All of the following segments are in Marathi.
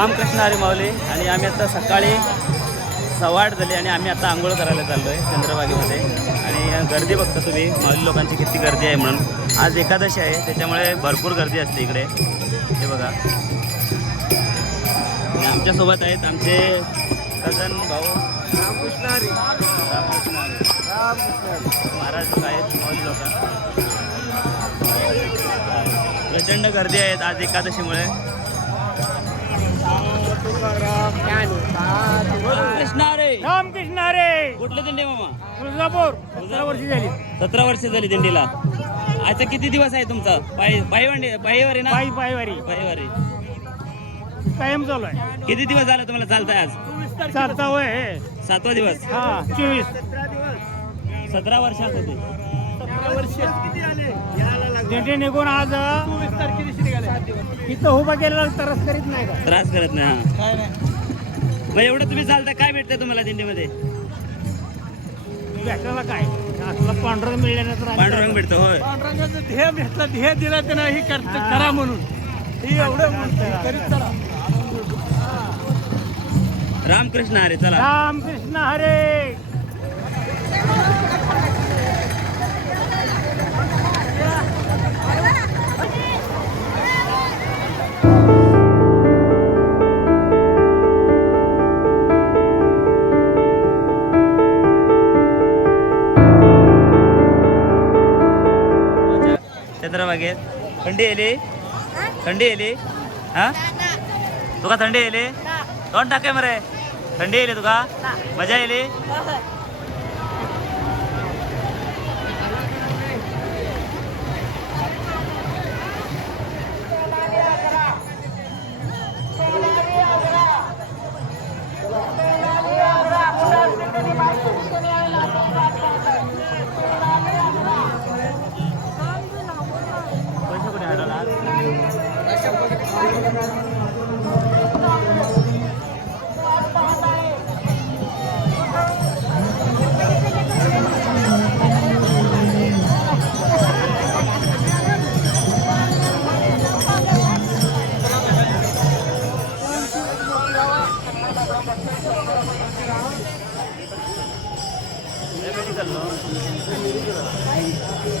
रामकृष्ण हरी माऊली. आणि आम्ही आता सकाळी 8:15 झाली आणि आम्ही आता आंघोळ करायला चाललो आहे चंद्रभागेमध्ये. आणि गर्दी बघता तुम्ही माऊली लोकांची किती गर्दी आहे म्हणून. आज एकादशी आहे त्याच्यामुळे भरपूर गर्दी असते इकडे. हे बघा आमच्यासोबत आहेत आमचे कजन भाऊ रामकृष्ण हरी. रामकृष्ण हरी. महाराज लोक आहेत माऊली लोक. प्रचंड गर्दी आहेत आज एकादशीमुळे. रामकृष्ण हरी. रामकृष्ण हरी. कुठले दिंडी मामा? तुळजापूर. 17 वर्षी झाली. 17 वर्ष झाली दिंडीला. आता किती दिवस आहे तुमचा पायीवारी ना? पायवारी पायीवारी कायम चालू आहे. किती दिवस झाले तुम्हाला चालताय आज? 7 वय. 7वा दिवस. हा 24. 17 वर्षात होते. 17 वर्ष दिंडी निघून आज 24 तारखेला निघाले. इथं उभा केलेला त्रास करीत नाही का? त्रास करत नाही. हा काय नाही. मग एवढं तुम्ही चालता काय भेटतं तुम्हाला दिंडीमध्ये? भेटायला काय असलं पांढरंग मिळण्याचं. पांडुरंग भेटतो. होय. पांढरंगाचं ध्येय भेटलं, ध्येय दिलं त्यानं ही करा म्हणून. ही एवढं करीत चला. रामकृष्ण हरी. चला. रामकृष्ण हरे. चंद्रभागेत थंडी येली. थंडी येली. हा तुका थंडी येली? तोंड टाके मरे. थंडी येली तुका? मजा येली?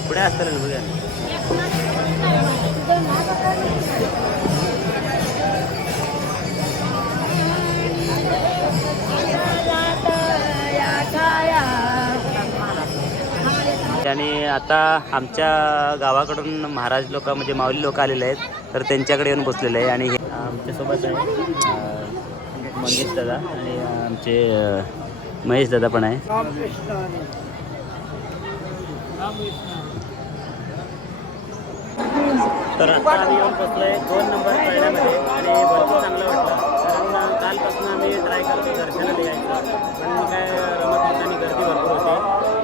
पुढे असतं बघा. आणि आता आमच्या गावाकडून महाराज लोक म्हणजे माऊली लोक आलेले आहेत तर त्यांच्याकडे येऊन बसलेले आहे. आणि आमच्यासोबत आहे मंगेश दादा आणि आमचे महेश दादा पण आहे. तर आता आम्ही येऊन बसलो आहे 2 नंबर करण्यामध्ये आणि भरपूर चांगलं वाटलं. कारण कालपासून आम्ही ट्राय करतो दर्शनाला यायचं पण काय रमत होतं आणि गर्दी भरपूर होती.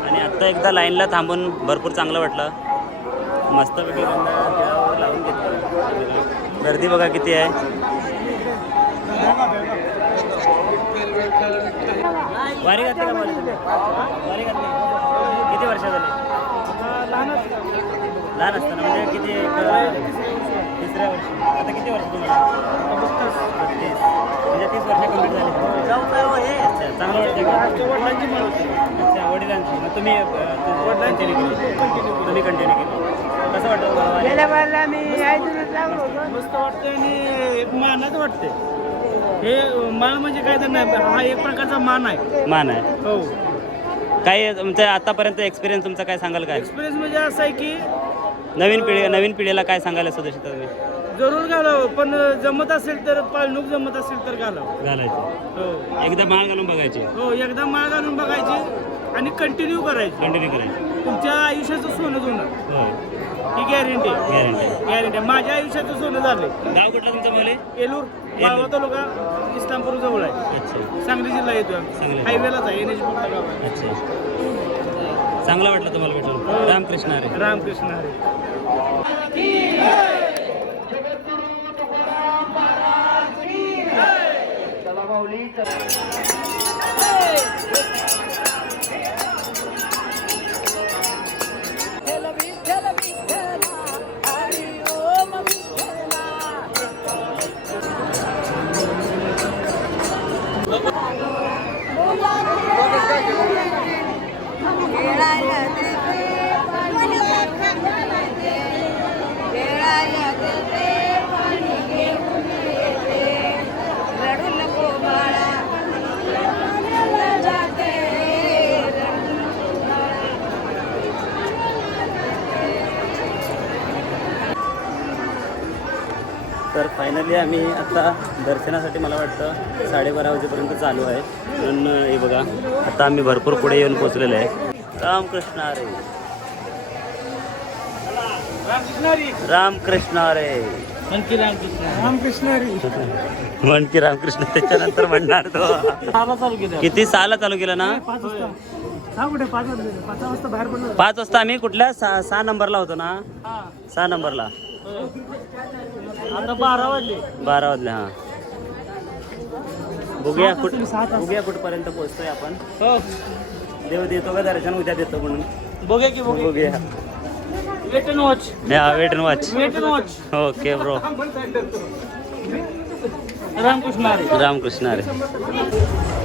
आणि आत्ता एकदा लाईनला थांबून भरपूर चांगलं वाटलं. मस्तपैकी देवावर लावून घेतलं. गर्दी बघा किती आहे. वारी घातली का बोलले तुम्ही? वारी घातली किती वर्ष झाली? लहान असताना म्हणजे किती? 3ऱ्या वर्षी. आता किती वर्ष तुम्हाला? 32 म्हणजे 30 वर्ष कंप्लीट झाली. अच्छा चांगलं वाटतं का? अच्छा वडिलांची. मग तुम्ही कंटिन्यू केली. कसं वाटतं? गेल्या वेळेला मी मस्त वाटतं आणि मानाचं वाटते. हे मान म्हणजे काय तर नाही, हा एक प्रकारचा मान आहे. मान आहे. हो. काय तुमचा आतापर्यंत एक्सपिरियन्स तुमचा काय सांगाल? काय एक्सपिरियन्स म्हणजे असं आहे की नवीन पिढीला काय सांगायला सुद्धा तुम्ही? जरूर घालावं पण जमत असेल तर पाळणूक जमत असेल तर घालावं. घालायचे. हो. एकदा माळ घालून बघायचे. हो एकदा माळ घालून बघायची आणि कंटिन्यू करायची. कंटिन्यू करायचे. तुमच्या आयुष्याचं सोनं होणार होय. ही गॅरंटी. गॅरंटी. माझ्या आयुष्याचं सोनं झालंय. गाव कुठलं तुमचं मुले? येलूर माळवा तालुका इस्लामपूर जवळ आहे. अच्छा. सांगली जिल्हा येतो. सांगली. हायवेलाच आहे. NH मोठं गाव आहे. अच्छा चांगलं वाटलं तुम्हाला भेटून. रामकृष्ण हरी. रामकृष्ण हरी. फायनली आम्ही आता दर्शनासाठी मला वाटतं 12:30 वाजेपर्यंत चालू आहे. पण हे बघा आता आम्ही भरपूर पुढे येऊन पोचलेलो आहे. रामकृष्ण हरी, रामकृष्ण हरी, आणखी रामकृष्ण हरी. म्हण की रामकृष्ण, त्याच्यानंतर म्हणणार तो. चालू केलं किती 6ला चालू केलं ना? 5 वाजता. हा कुठे 5 वाजता बाहेर पडलो. 5 वाजता आम्ही कुठल्या 6 नंबरला होतो ना? 6 नंबरला. आता 12 वाजले. 12 वाजले. हां बघूया कुठपर्यंत पोहोचतोय आपण. हो देव देतो का दर्शन उद्या देतो म्हणून बघूया की बघूया. Wait and watch. Wait and watch. Wait and watch. Okay bro. Ramkrishna Hari. Ramkrishna Hari.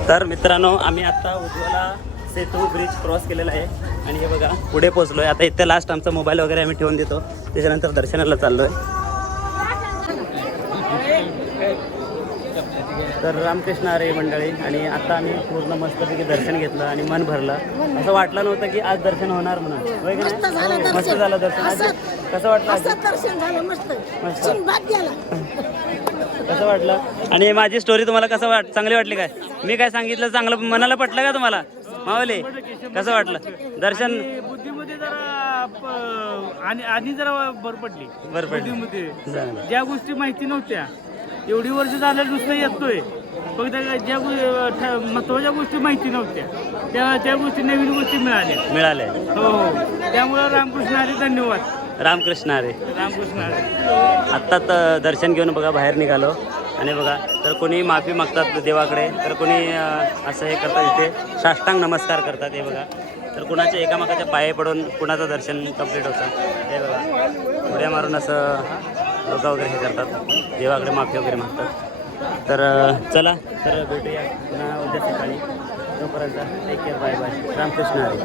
तर मित्रांनो आम्ही आता उज्ज्वला सेतू ब्रिज क्रॉस केलेला आहे आणि हे बघा पुढे पोहोचलोय. आता इथे लास्ट आमचा मोबाईल वगैरे आम्ही ठेवून देतो, त्याच्यानंतर दर्शनाला चाललोय. तर रामकृष्ण हरी मंडळी. आणि आता आम्ही पूर्ण मस्तपैकी दर्शन घेतलं आणि मन भरलं. असं वाटलं नव्हतं की आज दर्शन होणार म्हणून. होय की नाही? मस्त झालं दर्शन. आज कसं वाटलं? दर्शन झालं मस्त. मस्त. भाग गेला. कसं वाटलं? आणि माझी स्टोरी तुम्हाला कसं चांगली वाटली काय? मी काय सांगितलं चांगलं मनाला पटलं का तुम्हाला? मावली कसं वाटलं दर्शन? बुद्धीमध्ये जरा आणि जरा भर पडली. बुद्धीमध्ये ज्या गोष्टी माहिती नव्हत्या, एवढी वर्ष झालं नुसतं येतोय, फक्त ज्या महत्वाच्या गोष्टी माहिती नव्हत्या त्या गोष्टी नवीन गोष्टी मिळाल्या. हो त्यामुळं रामकृष्ण हरी. धन्यवाद. रामकृष्ण हरी. रामकृष्ण हरी. आत्ता दर्शन घेऊन बघा बाहेर निघालो आणि बघा तर कोणी माफी मागतात देवाकडे, तर कोणी असं हे करतात, इथे साष्टांग नमस्कार करतात. हे बघा तर कुणाच्या एकामेकाच्या पाये पडून कुणाचं दर्शन कंप्लीट होतं. हे बघा उड्या मारून असं लोक वगैरे हे करतात, देवाकडे माफी वगैरे मागतात. तर चला तर भेटूया पुन्हा उद्या सकाळी. तोपर्यंत take care. Bye bye. Ramkrishna Hari.